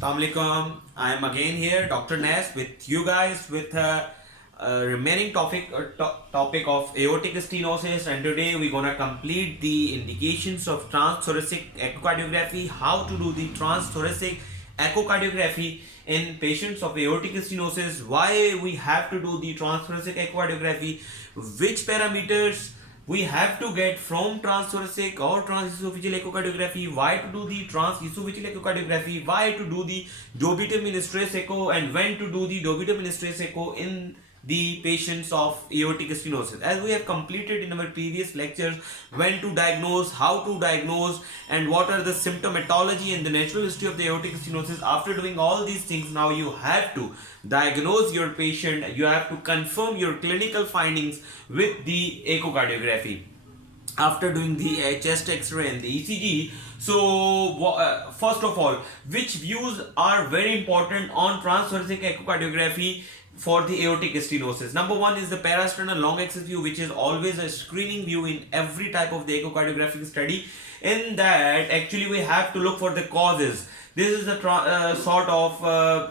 Assalamualaikum. I am again here, DrNAS, with you guys with remaining topic of aortic stenosis, and today we're gonna complete the indications of transthoracic echocardiography, how to do the transthoracic echocardiography in patients of aortic stenosis, why we have to do the transthoracic echocardiography, which parameters we have to get from transthoracic or transesophageal echocardiography, why to do the transesophageal echocardiography, why to do the dobutum in stress echo, and when to do the dobutum in stress echo in the patients of aortic stenosis. As we have completed in our previous lectures, when to diagnose, how to diagnose, and what are the symptomatology and the natural history of the aortic stenosis. After doing all these things, now you have to diagnose your patient, you have to confirm your clinical findings with the echocardiography after doing the chest x-ray and the ECG. So first of all, which views are very important on transthoracic echocardiography for the aortic stenosis? Number one is the parasternal long axis view, which is always a screening view in every type of the echocardiographic study. In that, actually we have to look for the causes. This is the sort of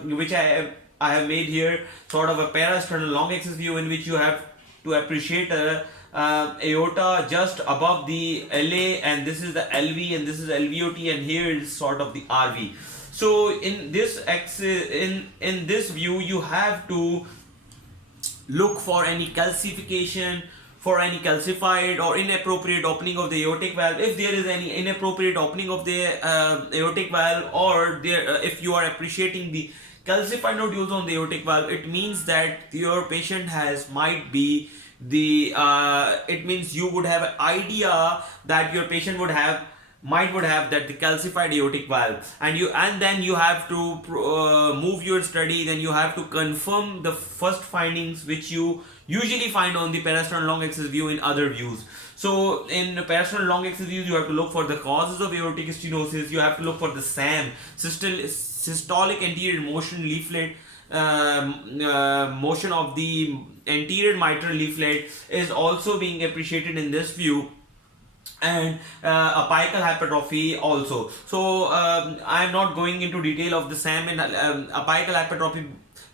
which I have made here, sort of a parasternal long axis view, in which you have to appreciate aorta just above the LA, and this is the LV, and this is LVOT, and here is sort of the RV. So in this axis, in this view, you have to look for any calcification, for any calcified or inappropriate opening of the aortic valve. If there is any inappropriate opening of the aortic valve, or if you are appreciating the calcified nodules on the aortic valve, it means that your patient might be the it means you would have an idea that your patient would have that the calcified aortic valve, and then you have to move your study. Then you have to confirm the first findings which you usually find on the parasternal long axis view in other views. So in parasternal long axis views, you have to look for the causes of aortic stenosis. You have to look for the SAM, systolic anterior motion leaflet. Motion of the anterior mitral leaflet is also being appreciated in this view, and apical hypertrophy also. So I am not going into detail of the SAM and apical hypertrophy,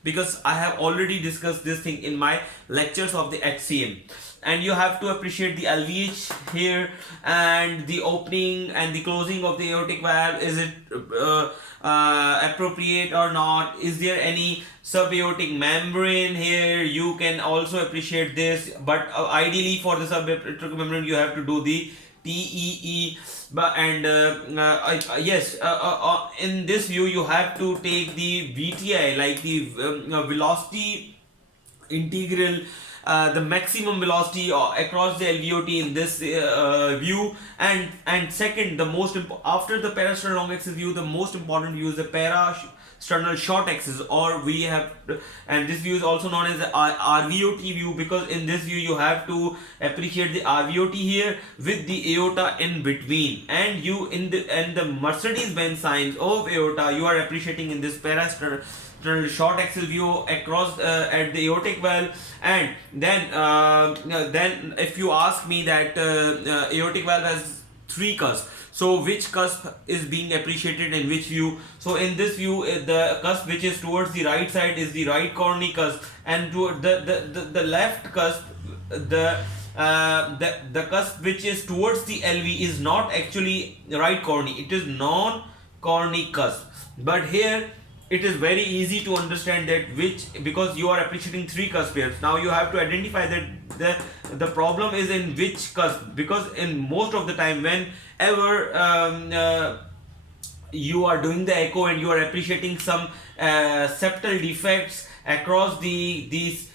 because I have already discussed this thing in my lectures of the HCM. And you have to appreciate the LVH here, and the opening and the closing of the aortic valve. Is it appropriate or not? Is there any subaortic membrane here? You can also appreciate this, but ideally for the subaortic membrane you have to do the TEE. In this view you have to take the VTI, like the velocity integral, the maximum velocity across the LVOT in this view. And second, after the parasternal long axis view, the most important view is the parasternal short axis, or we have, and this view is also known as the RVOT view, because in this view you have to appreciate the RVOT here with the aorta in between, and the Mercedes-Benz signs of aorta you are appreciating in this parasternal short axis view across at the aortic valve. And then if you ask me that aortic valve has 3 cusps, so which cusp is being appreciated in which view? So in this view, the cusp which is towards the right side is the right coronary cusp, and toward the left cusp, the cusp which is towards the LV is not actually right coronary, it is non-coronary cusp. But here it is very easy to understand that because you are appreciating 3 cusp pairs. Now you have to identify that the problem is in which cusp, because in most of the time whenever you are doing the echo and you are appreciating some septal defects across these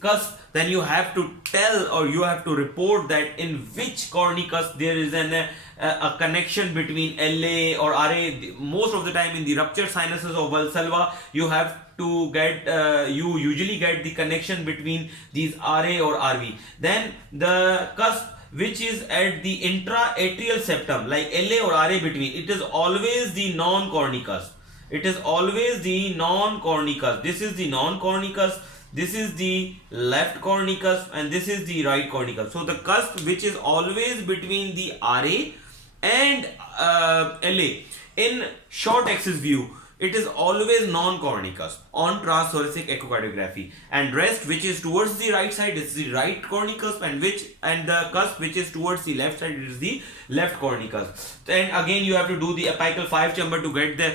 cusps, then you have to tell, or you have to report that in which coronary cusp there is a connection between LA or RA. Most of the time in the ruptured sinuses of Valsalva, you have to get you usually get the connection between these RA or RV. Then the cusp which is at the intra-atrial septum, like LA or RA between, it is always the non-coronary cusp. It is always the non-coronary cusp. This is the non-coronary cusp, this is the left coronary cusp, and this is the right coronary cusp. So the cusp which is always between the RA and LA in short axis view, it is always non-coronary cusp on transthoracic echocardiography, and rest which is towards the right side is the right coronary cusp, and the cusp which is towards the left side is the left coronary cusp. And again you have to do the apical 5 chamber to get the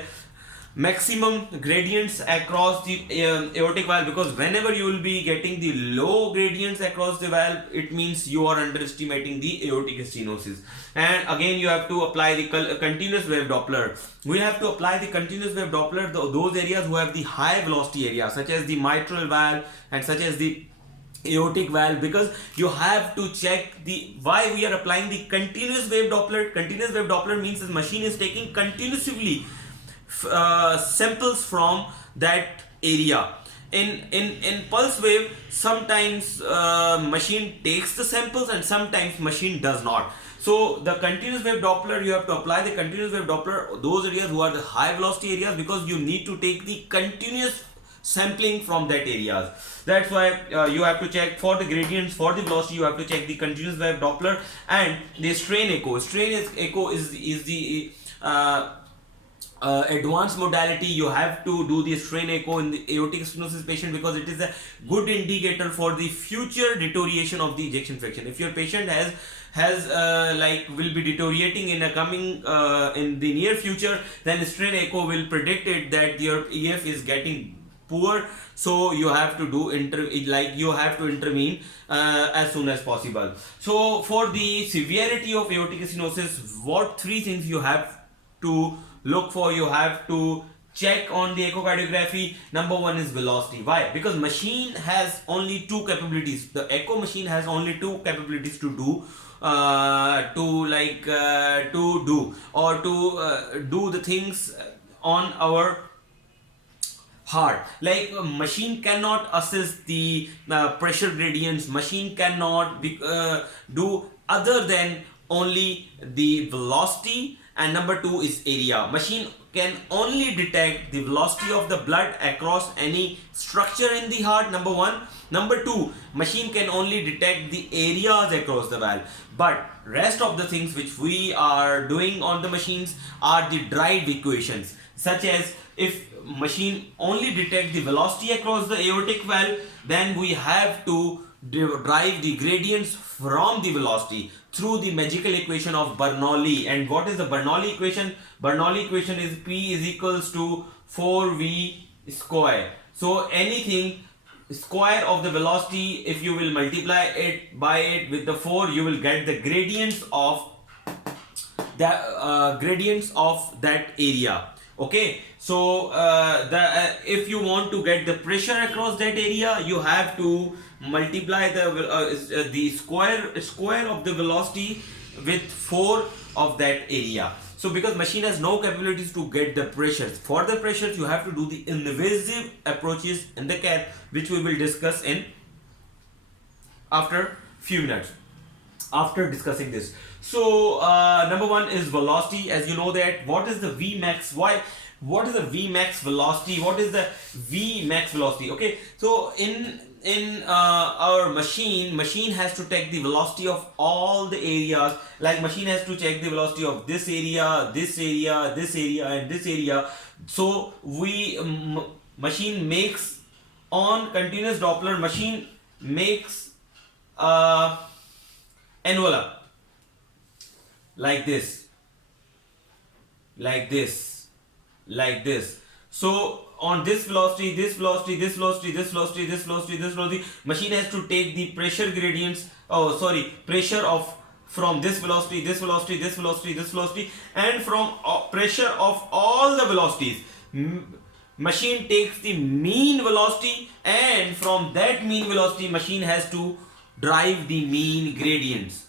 maximum gradients across the aortic valve, because whenever you will be getting the low gradients across the valve, it means you are underestimating the aortic stenosis. And again you have to apply the continuous wave Doppler. We have to apply the continuous wave Doppler those areas who have the high velocity areas, such as the mitral valve and such as the aortic valve, because you have to check the why we are applying the continuous wave Doppler. Continuous wave Doppler means the machine is taking continuously samples from that area. In pulse wave, sometimes machine takes the samples and sometimes machine does not. So the continuous wave Doppler, you have to apply the continuous wave Doppler those areas who are the high velocity areas, because you need to take the continuous sampling from that areas. That's why you have to check for the gradients, for the velocity you have to check the continuous wave Doppler and the strain echo. Echo is the advanced modality. You have to do the strain echo in the aortic stenosis patient, because it is a good indicator for the future deterioration of the ejection fraction. If your patient has will be deteriorating in a coming in the near future, then strain echo will predict it that your EF is getting poor, so you have to do you have to intervene as soon as possible. So for the severity of aortic stenosis, what three things you have to look for, you have to check on the echocardiography. Number one is velocity. Why? Because machine has only two capabilities. The echo machine has only two capabilities to do do the things on our heart. Like machine cannot assess the pressure gradients, machine cannot do other than only the velocity, and number two is area. Machine can only detect the velocity of the blood across any structure in the heart, number one. Number two, machine can only detect the areas across the valve. But rest of the things which we are doing on the machines are the derived equations, such as if machine only detect the velocity across the aortic valve, then we have to derive the gradients from the velocity through the magical equation of Bernoulli. And what is the Bernoulli equation? Bernoulli equation is P is equals to 4V square. So anything square of the velocity, if you will multiply it by it with the 4, you will get the gradients of that area. Okay, so if you want to get the pressure across that area, you have to multiply the square of the velocity with 4 of that area. So because machine has no capabilities to get the pressures, for the pressures you have to do the invasive approaches in the cath, which we will discuss in after few minutes after discussing this. So number one is velocity. As you know that what is the Vmax, what is the Vmax velocity, what is the Vmax velocity? Okay, so in our machine has to take the velocity of all the areas. Like machine has to check the velocity of this area, this area, this area and this area. So machine makes on continuous Doppler, machine makes envelope like this, like this, like this. So on this velocity, this velocity, this velocity, this velocity, this velocity, this velocity, machine has to take the pressure gradients, pressure of from this velocity, this velocity, this velocity, this velocity, and from pressure of all the velocities. Machine takes the mean velocity, and from that mean velocity machine has to drive the mean gradients.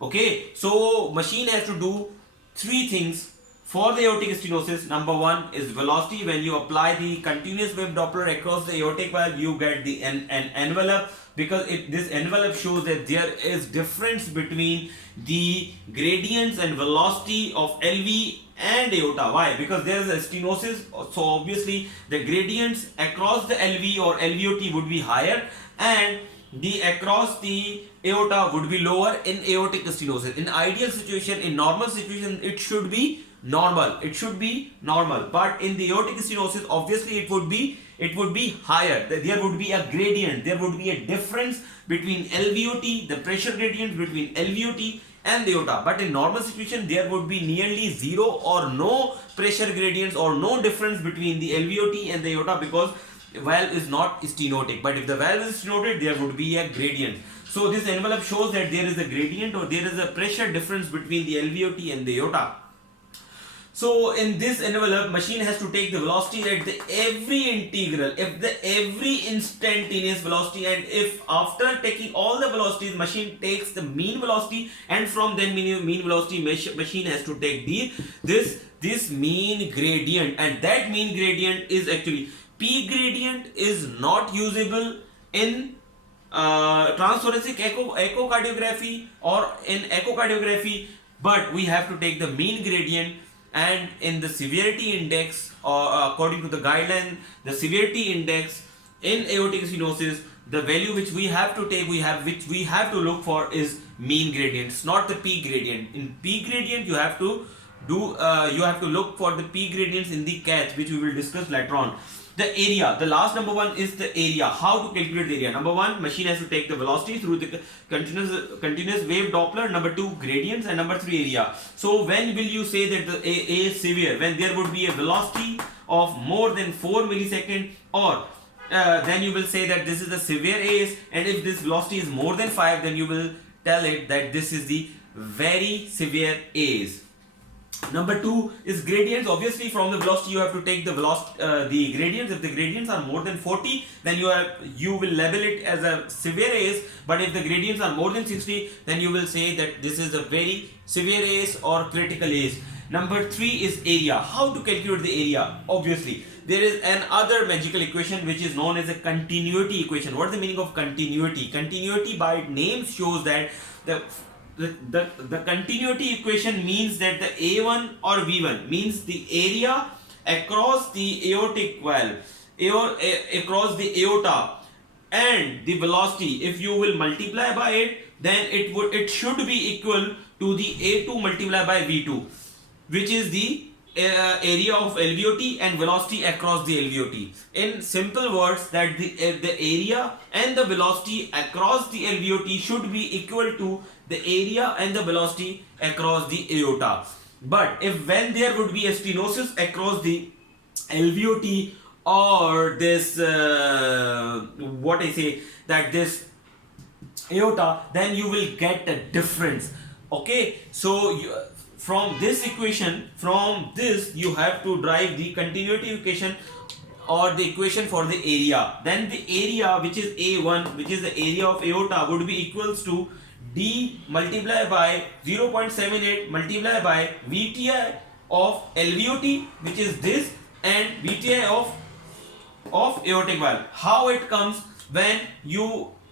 Okay, so machine has to do three things for the aortic stenosis. Number one is velocity. When you apply the continuous wave Doppler across the aortic valve, you get the an envelope, because this envelope shows that there is difference between the gradients and velocity of LV and aorta. Why? Because there is a stenosis, so obviously the gradients across the LV or LVOT would be higher, and the across the aorta would be lower in aortic stenosis. In ideal situation, in normal situation, it should be normal. It should be normal. But in the aortic stenosis, obviously it would be higher. There would be a gradient. There would be a difference between LVOT, the pressure gradient between LVOT and the aorta. But in normal situation, there would be nearly zero or no pressure gradients or no difference between the LVOT and the aorta, because valve is not stenotic. But if the valve is stenotic, there would be a gradient. So this envelope shows that there is a gradient or there is a pressure difference between the LVOT and the aorta. So in this envelope, machine has to take the velocity at the every integral, every instantaneous velocity, and if after taking all the velocities, machine takes the mean velocity, and from then mean velocity, machine has to take this mean gradient, and that mean gradient is actually P gradient is not usable in transthoracic echocardiography or in echocardiography, but we have to take the mean gradient. And in the severity index, or according to the guideline, the severity index in aortic stenosis, the value which we have to take, which we have to look for is mean gradients, not the P gradient. In P gradient, you have to look for the P gradients in the cath, which we will discuss later on. The area, the last number one is the area. How to calculate the area? Number one, machine has to take the velocity through the continuous wave Doppler. Number two, gradients, and number three, area. So when will you say that the A is severe? When there would be a velocity of more than 4 millisecond, or then you will say that this is the severe AS, and if this velocity is more than 5, then you will tell it that this is the very severe AS. Number two is gradients. Obviously, from the velocity you have to take the velocity, the gradients. If the gradients are more than 40, then you will label it as a severe AS. But if the gradients are more than 60, then you will say that this is a very severe AS or critical AS. Number three is area. How to calculate the area? Obviously, there is another magical equation which is known as a continuity equation. What is the meaning of continuity? Continuity by name shows that the continuity equation means that the A1 or V1 means the area across the aortic valve, across the aorta, and the velocity, if you will multiply by it, then it should be equal to the A2 multiplied by V2, which is the area of LVOT and velocity across the LVOT. In simple words, that the area and the velocity across the LVOT should be equal to the area and the velocity across the aorta. But when there would be a stenosis across the LVOT or this this aorta, then you will get a difference. Okay, so from this equation, you have to derive the continuity equation or the equation for the area. Then the area, which is A1, which is the area of aorta, would be equals to D multiplied by 0.78 multiplied by VTI of LVOT, which is this, and VTI of aortic valve. How it comes? When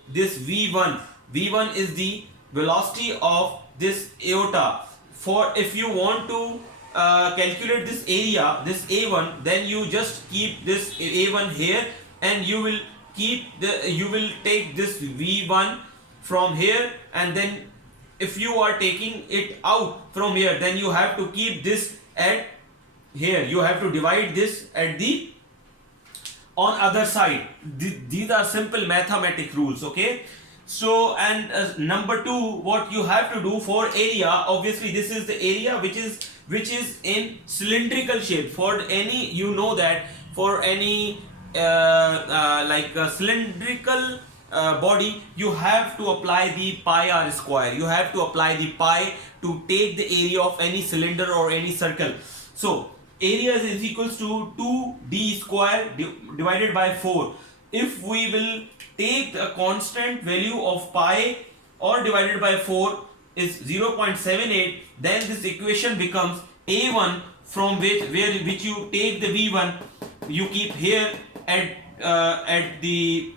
this V1 is the velocity of this aorta. For if you want to calculate this area, this A1, then you just keep this A1 here, and you will take this V1 from here, and then if you are taking it out from here, then you have to keep this at here. You have to divide this at the on other side. These are simple mathematic rules. Okay. So, and number two, what you have to do for area, obviously this is the area which is in cylindrical shape. For any, you know that for any like a cylindrical body, you have to apply the pi r square. You have to apply the pi to take the area of any cylinder or any circle. So area is equals to 2d square divided by 4. If we will take a constant value of pi or divided by 4 is 0.78, then this equation becomes A1, from which you take the V1, you keep here at the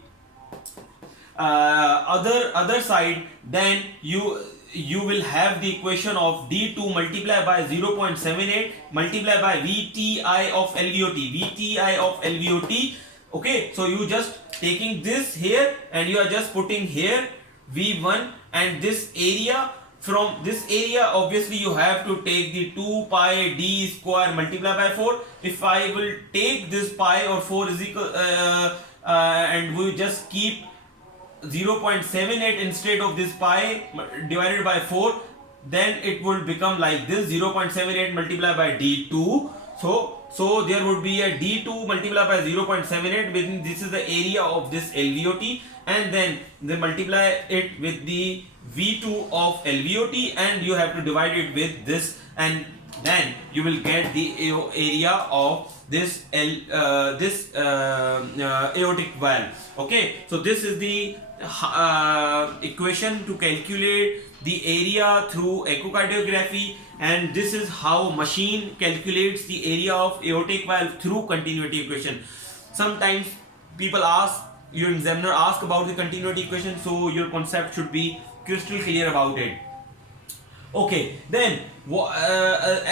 other side, then you will have the equation of D2 multiplied by 0.78 multiplied by VTI of LVOT. Okay, so you just taking this here and you are just putting here V1 and this area from this area, obviously you have to take the 2 pi d square multiply by 4. If I will take this pi or 4 is equal and we just keep 0.78 instead of this pi divided by 4, then it would become like this: 0.78 multiplied by d2. So there would be a d2 multiplied by 0.78, meaning this is the area of this LVOT, and then they multiply it with the V2 of LVOT, and you have to divide it with this, and then you will get the area of this aortic valve. Okay, so this is the equation to calculate the area through echocardiography, and this is how machine calculates the area of aortic valve through continuity equation. Sometimes people ask, your examiner ask about the continuity equation, so your concept should be crystal clear about it. Okay, then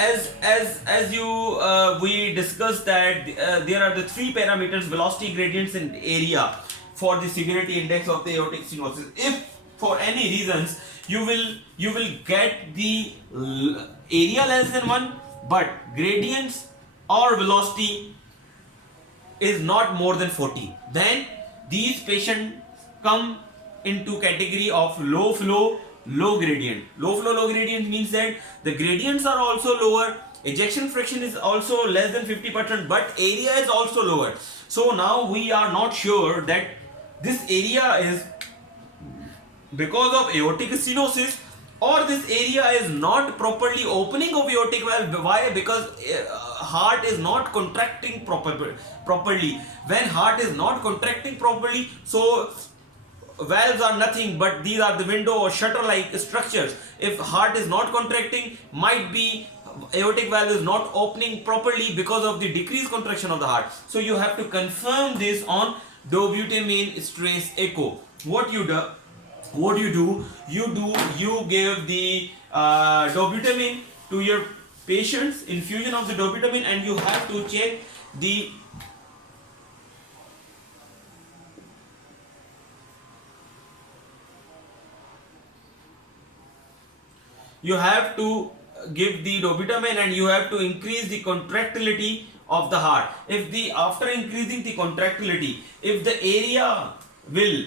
as you we discussed that there are the three parameters: velocity, gradients, and area for the severity index of the aortic stenosis. If for any reasons you will get the area less than 1, but gradients or velocity is not more than 40, then these patients come into category of low flow, low gradient. Low flow, low gradient means that the gradients are also lower, ejection fraction is also less than 50%, but area is also lower. So now we are not sure that this area is because of aortic stenosis, or this area is not properly opening of aortic valve. Why? Because heart is not contracting properly. When heart is not contracting properly, so valves are nothing but these are the window or shutter like structures. If heart is not contracting, might be aortic valve is not opening properly because of the decreased contraction of the heart. So you have to confirm this on dobutamine stress echo. What you do, you give the dobutamine to your patients, infusion of the dobutamine, and you have to check the you have to give the dobutamine and you have to increase the contractility of the heart. If the after increasing the contractility, if the area will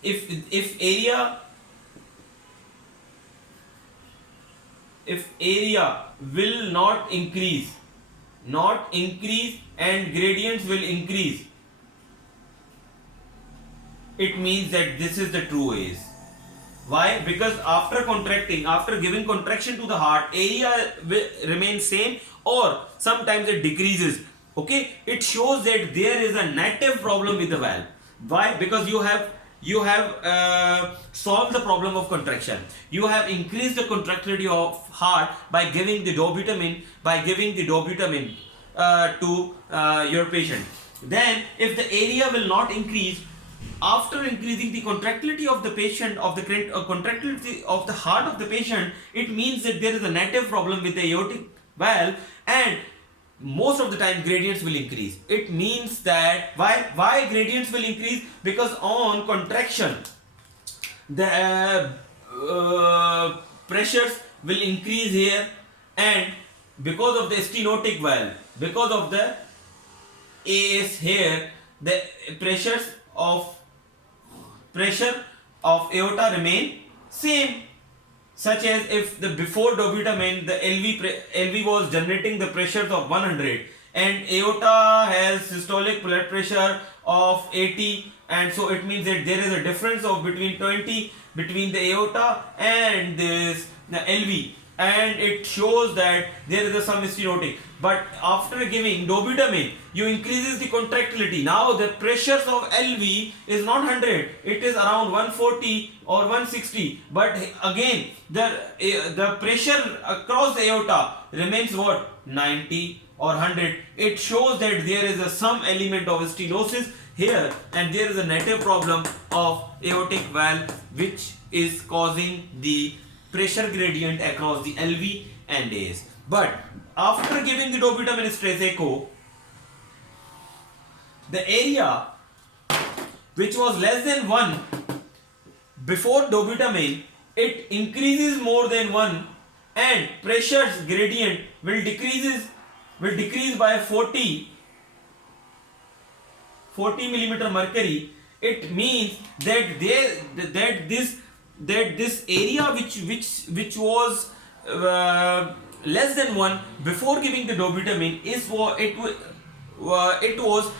if area will not increase and gradients will increase, it means that this is the true ACE. Why? Because after contracting, after giving contraction to the heart, area will remain same or sometimes it decreases. Okay, it shows that there is a native problem with the valve. Why? Because you have solved the problem of contraction. You have increased the contractility of heart by giving the dobutamine to your patient. Then if the area will not increase after increasing the contractility of the patient, of the contractility of the heart of the patient, it means that there is a native problem with the aortic valve, and most of the time gradients will increase. It means that why gradients will increase? Because on contraction the pressures will increase here, and because of the stenotic valve, because of the AS here, the pressure of aorta remain same. Such as if the before dobutamine the LV was generating the pressures of 100 and aorta has systolic blood pressure of 80, and so it means that there is a difference of between 20 between the aorta and the LV, and it shows that there is some stenotic. But after giving dobutamine, you increases the contractility. Now the pressures of LV is not 100, it is around 140 or 160. But again, the pressure across the aorta remains what? 90 or 100. It shows that there is some element of stenosis here, and there is a native problem of aortic valve which is causing the pressure gradient across the LV and AS. But after giving the dobutamine stress echo, the area which was less than 1 before dobutamine, it increases more than 1 and pressure's gradient will decrease by 40 millimeter mercury, it means that this area which was less than 1 before giving the dobutamine it was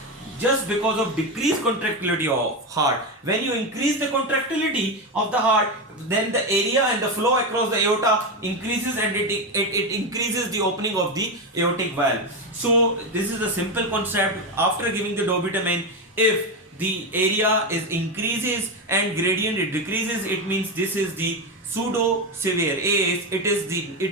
just because of decreased contractility of heart. When you increase the contractility of the heart, then the area and the flow across the aorta increases, and it increases the opening of the aortic valve. So this is a simple concept. After giving the dobutamine, if the area is increases and gradient it decreases, it means this is the pseudo severe AS. It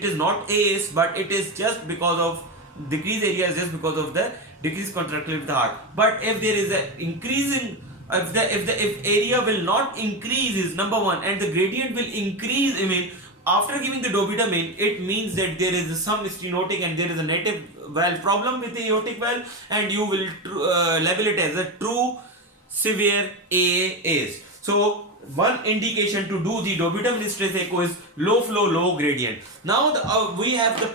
is not AS, but it is just because of decreased area, just because of the decreased contractility of the heart. But if there is an increase in if area will not increase is number one, and the gradient will increase, I mean after giving the dobutamine, it means that there is some stenotic and there is a native valve problem with the aortic valve, and you will label it as a true severe AAS. So one indication to do the dobutamine stress echo is low flow, low gradient. Now we have the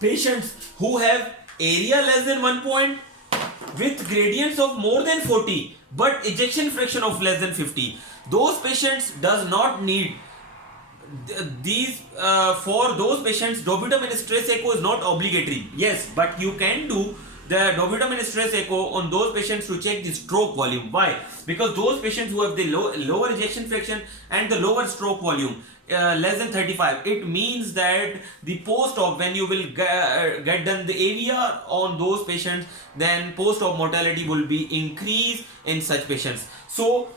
patients who have area less than 1 point with gradients of more than 40 but ejection fraction of less than 50. Those patients does not need these for those patients dobutamine stress echo is not obligatory. Yes, but you can do the dobutamine stress echo on those patients to check the stroke volume. Why? Because those patients who have the lower ejection fraction and the lower stroke volume less than 35, it means that the post-op, when you will get done the AVR on those patients, then post-op mortality will be increased in such patients. So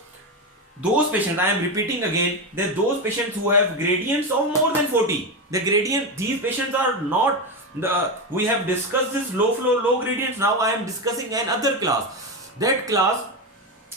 those patients, I am repeating again, that those patients who have gradients of more than 40, the gradient, these patients are not we have discussed this low flow, low gradients. Now I am discussing another class, that class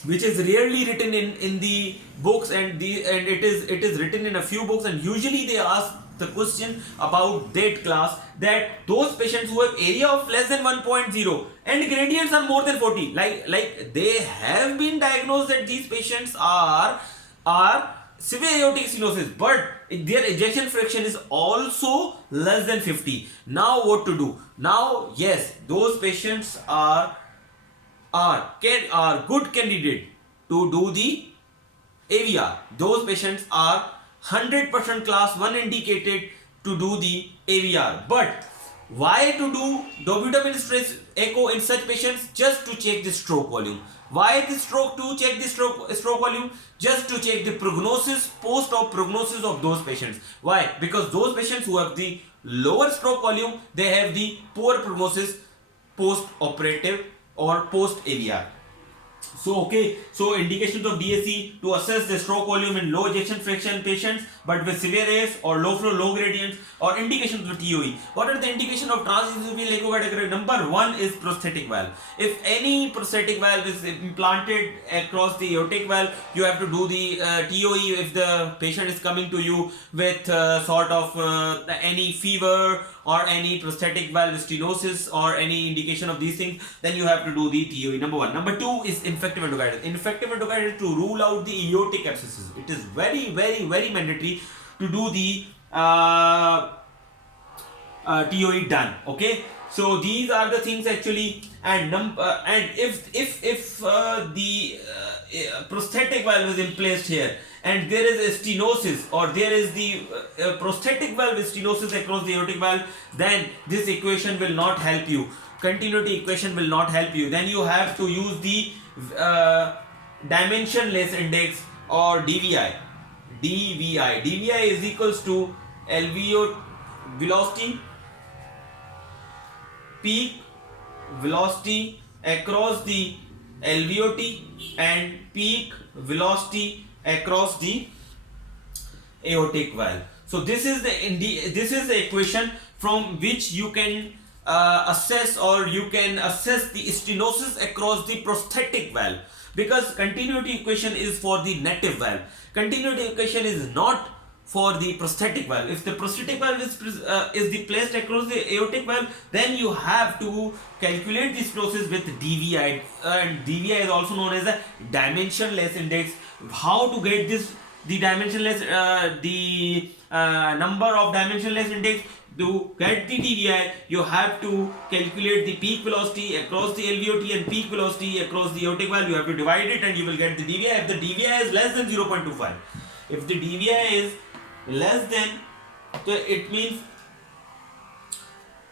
which is rarely written in the books, and it is written in a few books, and usually they ask the question about that class, that those patients who have area of less than 1.0 and gradients are more than 40, like they have been diagnosed that these patients are severe aortic stenosis, but their ejection fraction is also less than 50. Now what to do? Now yes, those patients are good candidate to do the AVR. Those patients are 100% class 1 indicated to do the AVR. But why to do dobutamine stress echo in such patients? Just to check the stroke volume. Why the stroke? To check the stroke volume, just to check the prognosis, post-op prognosis of those patients. Why? Because those patients who have the lower stroke volume, they have the poor prognosis post-operative or post-AVR. So so indications of DAC to assess the stroke volume in low ejection fraction patients but with severe AS or low flow, low gradients, or indications of TOE. What are the indications of transesophageal echocardiography? Number one is prosthetic valve. If any prosthetic valve is implanted across the aortic valve, you have to do the TOE. If the patient is coming to you with sort of any fever or any prosthetic valve stenosis or any indication of these things, then you have to do the TOE. Number one. Number two is infective endocarditis. Infective endocarditis to rule out the aortic abscesses. It is very mandatory to do the TOE done. Okay. So these are the things actually, and if the prosthetic valve is placed here and there is a stenosis, or there is the prosthetic valve stenosis across the aortic valve, then this equation will not help you. Continuity equation will not help you. Then you have to use the dimensionless index or DVI. DVI is equals to LVO velocity, peak velocity across the LVOT, and peak velocity across the aortic valve. So this is the equation from which you can assess, or you can assess the stenosis across the prosthetic valve, because continuity equation is for the native valve. Continuity equation is not for the prosthetic valve. If the prosthetic valve is placed across the aortic valve, then you have to calculate the stenosis with DVI, and DVI is also known as a dimensionless index. How to get this the dimensionless number of dimensionless index. To get the DVI, you have to calculate the peak velocity across the LVOT and peak velocity across the aortic valve. You have to divide it and you will get the DVI. If the DVI is less than 0.25, if the DVI is less than, so it means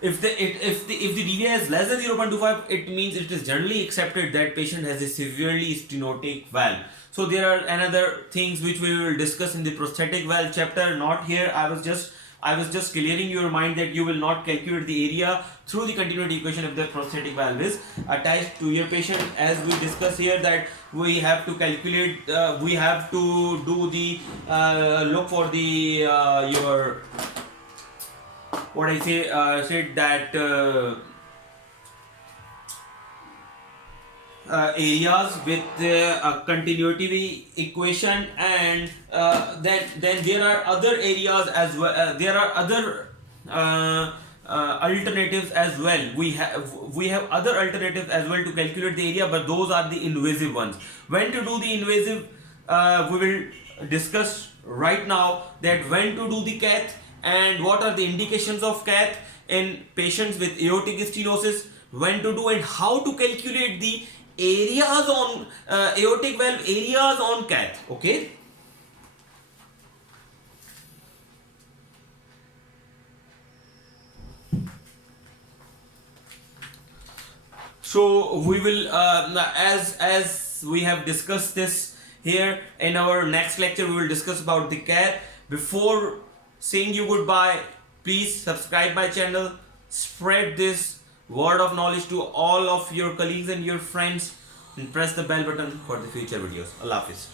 if the DVI is less than 0.25, it means it is generally accepted that patient has a severely stenotic valve. So there are another things which we will discuss in the prosthetic valve chapter. Not here. I was just clearing your mind that you will not calculate the area through the continuity equation if the prosthetic valve is attached to your patient. As we discuss here, that we have to calculate, we have to do the look for the your what I say said that areas with a continuity equation, and then there are other areas as well. There are other alternatives as well. We have other alternatives as well to calculate the area, but those are the invasive ones. When to do the invasive, we will discuss right now, that when to do the cath and what are the indications of cath in patients with aortic stenosis, when to do and how to calculate the areas on aortic valve areas on cath. Okay. So we will as we have discussed this here, in our next lecture we will discuss about the cath. Before saying you goodbye, please subscribe my channel, spread this word of knowledge to all of your colleagues and your friends, and press the bell button for the future videos. Allah Hafiz.